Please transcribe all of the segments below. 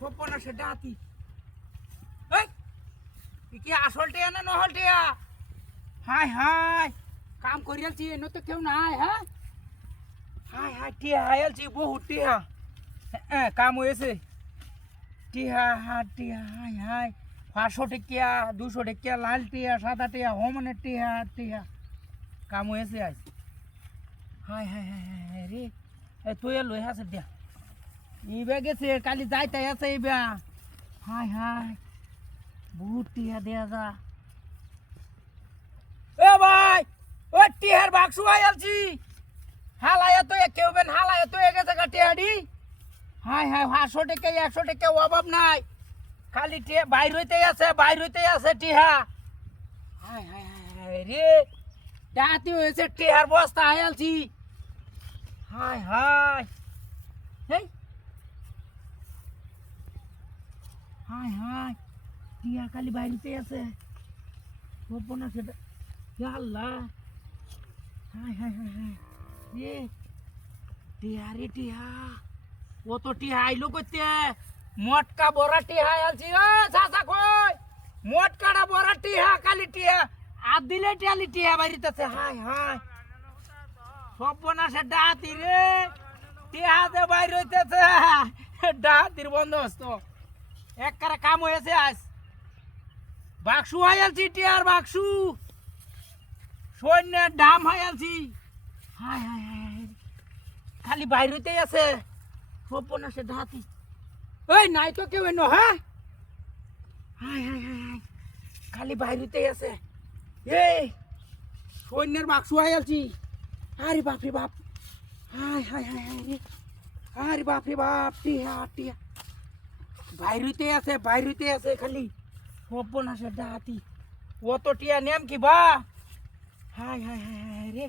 গোপনা সে ডাতি কি আসল টিয়া না নহল টিয়া হাই হাই কাম করিয়ালছি এনে তো কেউ নাই হ্যাঁ হাই হাই টিয়া আয়ালছি বহুত টিয়া কাম হয়েছে টিয়া টিয়া হাই হাই 500 টিয়া 200 টিয়া লাল টিয়া সাদা টিয়া হোমনের টিয়া টিয়া কাম হয়েছে আজ হাই হাই হাই হাই রে তুই লই হাসে দিয়া ইবে গেছে কালি যাইতে আছে ইবা হাই হাই বহুত টিয়া দেয়া যা এ ভাই ও টিয়ার বাক্সু আইলছি হালায়া তো কেউ বেন হালায়া তো গেছে টিয়াডি হাই হাই 500 টাকা 100 টাকা অভাব নাই খালি টিয়া বাইর হইতে আছে টিয়া হাই হাই হাই রে ডাতি হয়েছে টিয়ার বস্তা আইলছি হাই হাই হেই হাই হাই টিয়া খালি বাইরেতে আছে গোপনা সেটা আল্লাহ হাই হাই হাই হাই রে টিয়া রে টিয়া ও তো টিয়া আইলো করতে মটকা বড়া টিয়া আলছি ও চাচা কই মটকাটা বড়া টিয়া খালি টিয়া আর দিলে টিয়ালি টিয়া বাইরেতেছে হাই হাই গোপনা সে ডাতি রে টিয়া দে বাইরে হইতেছে ডাতির বন্দোবস্ত এক কারে কাম হয়েছে আজ বাক্সু হাইলছি টিয়ার বাক্সু সৈন্যের দাম হাইলছি হাই হাই হাই খালি বাইরেতেই আছে গোপন আছে ডাতি ওই নাই তো কেউ এনো হ্যাঁ হাই হাই হাই হাই খালি বাইরেতেই আছে এই সৈন্যের বাক্সু হাইলছি আরে বাপরে বাপ হাই হাই হাই হাই রে আরে বাপরে বাপ টিয়া টিয়া বাইরেতে আছে খালি গোপন আছে ডাতি ও তো টিয়া নেম কি বা হাই হাই হাই হাই রে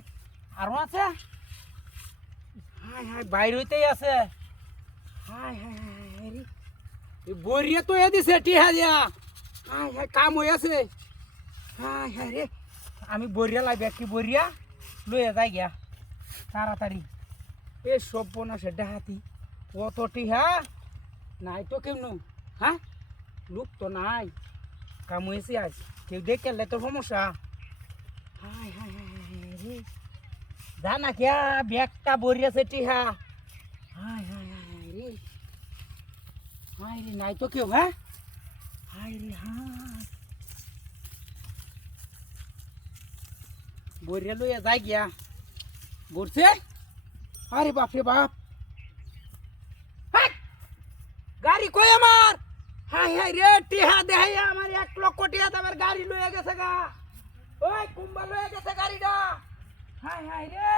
আরো আছে হাই হাই বাইরেতেই আছে হাই হাই হাই রে বরিয়া তো এ দিছে টিয়া দিয়া হাই হাই কাম হয়ে আছে হাই হাই রে আমি বরিয়া লাগবে কি বরিয়া লইয়া যাই গিয়া তাড়াতাড়ি এ সব আছে ডাহাতি ও তো টিয়া নাই তো কেউ নো হ্যাঁ লোক তো নাই কাম হয়েছে আজ কেউ দেখলে তো সমস্যা হাই হাই হাই রে জানা কিয়া ব্যাগটা বরিয়াছে টিহা হাই হাই হাই রে হাই রে নাই তো কেউ হ্যাঁ হাই রে হাই বরিয়া লইয়া যাই গিয়া বলছে আরে বাপরে বাপ গাড়ি কই আমার হাই হাই রে টিহা দেহাই আমার 1 লক্ষ টিহা আমার গাড়ি লয়ে গেছে গা ওই কুম্বা লয়ে গেছে গাড়িটা হাই হাই রে